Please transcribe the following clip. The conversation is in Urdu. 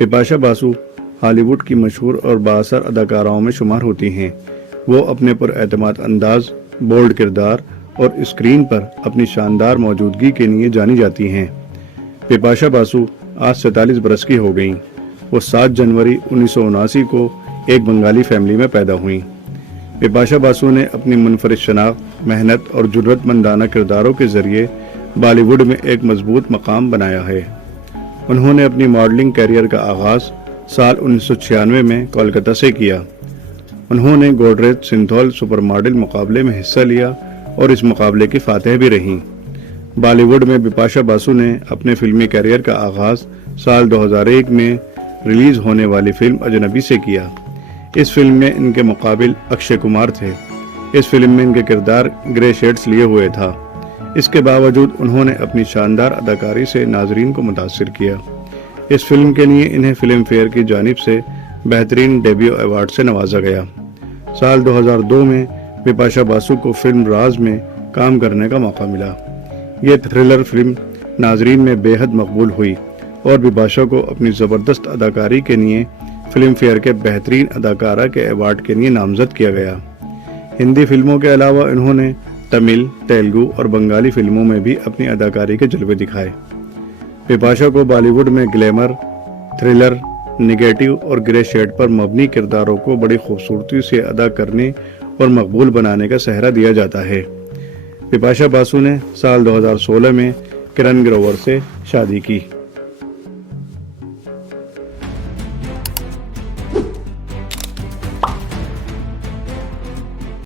بپاشا باسو ہالی ووڈ کی مشہور اور بااثر اداکاراؤں میں شمار ہوتی ہیں۔ وہ اپنے پر اعتماد انداز، بولڈ کردار اور اسکرین پر اپنی شاندار موجودگی کے لیے جانی جاتی ہیں۔ بپاشا باسو آج 47 برس کی ہو گئیں۔ وہ 7 جنوری 1979 کو ایک بنگالی فیملی میں پیدا ہوئیں۔ بپاشا باسو نے اپنی منفرد شناخت، محنت اور جرأت مندانہ کرداروں کے ذریعے بالی ووڈ میں ایک مضبوط مقام بنایا ہے۔ انہوں نے اپنی ماڈلنگ کیریئر کا آغاز سال 1996 میں کولکتہ سے کیا۔ انہوں نے گوڈریج سنتھول سپر ماڈل مقابلے میں حصہ لیا اور اس مقابلے کی فاتح بھی رہیں۔ بالی ووڈ میں بپاشا باسو نے اپنے فلمی کیریئر کا آغاز سال 2001 میں ریلیز ہونے والی فلم اجنبی سے کیا۔ اس فلم میں ان کے مقابل اکشے کمار تھے۔ اس فلم میں ان کے کردار گرے شیڈز لیے ہوئے تھا۔ اس کے باوجود انہوں نے اپنی شاندار اداکاری سے ناظرین کو متاثر کیا۔ اس فلم کے لیے انہیں فلم فیئر کی جانب سے بہترین ڈیبیو ایوارڈ سے نوازا گیا۔ سال 2002 میں بپاشا باسو کو فلم راز میں کام کرنے کا موقع ملا۔ یہ تھرلر فلم ناظرین میں بے حد مقبول ہوئی اور بپاشا کو اپنی زبردست اداکاری کے لیے فلم فیئر کے بہترین اداکارہ کے ایوارڈ کے لیے نامزد کیا گیا۔ ہندی فلموں کے علاوہ انہوں نے تمل، تیلگو اور بنگالی فلموں میں بھی اپنی اداکاری کے جلوے دکھائے۔ بپاشا کو بالی ووڈ میں گلیمر، تھرلر، نگیٹو اور گرے شیڈ پر مبنی کرداروں کو بڑی خوبصورتی سے ادا کرنے اور مقبول بنانے کا سہرا دیا جاتا ہے۔ بپاشا باسو نے سال 2016 میں کرن گروور سے شادی کی۔